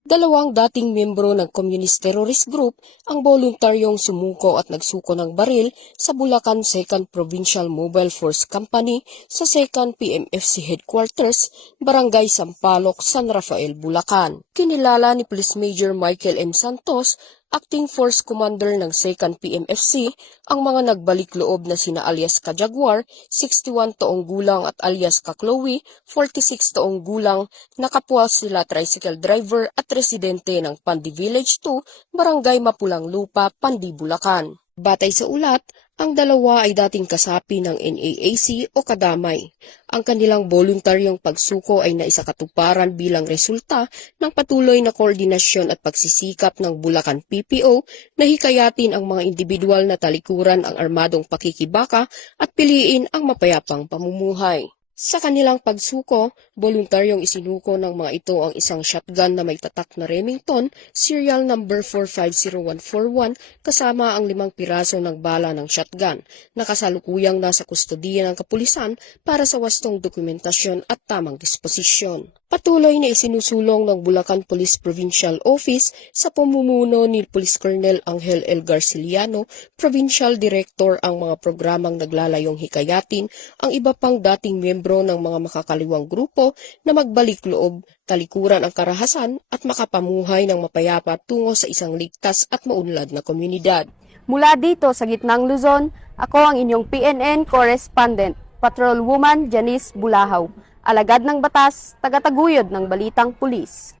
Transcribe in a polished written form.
Dalawang dating miyembro ng Communist Terrorist Group ang voluntaryong sumuko at nagsuko ng baril sa Bulacan 2nd Provincial Mobile Force Company sa 2nd PMFC Headquarters, Barangay Sampaloc, San Rafael, Bulacan. Kinilala ni Police Major Michael M. Santos, Acting Force Commander ng 2nd PMFC, ang mga nagbalik loob na sina alias Ka Jaguar, 61 taong gulang at alias Ka Chloe, 46 taong gulang, na kapwa sila tricycle driver at residente ng Pandi Village 2, Barangay Mapulang Lupa, Pandi, Bulacan. Batay sa ulat, ang dalawa ay dating kasapi ng NAAC o kadamay. Ang kanilang voluntaryong pagsuko ay naisakatuparan bilang resulta ng patuloy na koordinasyon at pagsisikap ng Bulacan PPO na hikayatin ang mga individual na talikuran ang armadong pakikibaka at piliin ang mapayapang pamumuhay. Sa kanilang pagsuko, voluntaryong isinuko ng mga ito ang isang shotgun na may tatak na Remington, serial number 450141, kasama ang 5 piraso ng bala ng shotgun, na kasalukuyang nasa kustodiya ng kapulisan para sa wastong dokumentasyon at tamang disposisyon. Patuloy na isinusulong ng Bulacan Police Provincial Office sa pamumuno ni Police Colonel Angel L. Garciliano, Provincial Director, ang mga programang naglalayong hikayatin ang iba pang dating miyembro ng mga makakaliwang grupo na magbalik loob, talikuran ang karahasan at makapamuhay ng mapayapa tungo sa isang ligtas at maunlad na komunidad. Mula dito sa Gitnang Luzon, ako ang inyong PNN Correspondent, Patrolwoman Janice Bulahaw. Alagad ng batas, tagataguyod ng balitang pulis.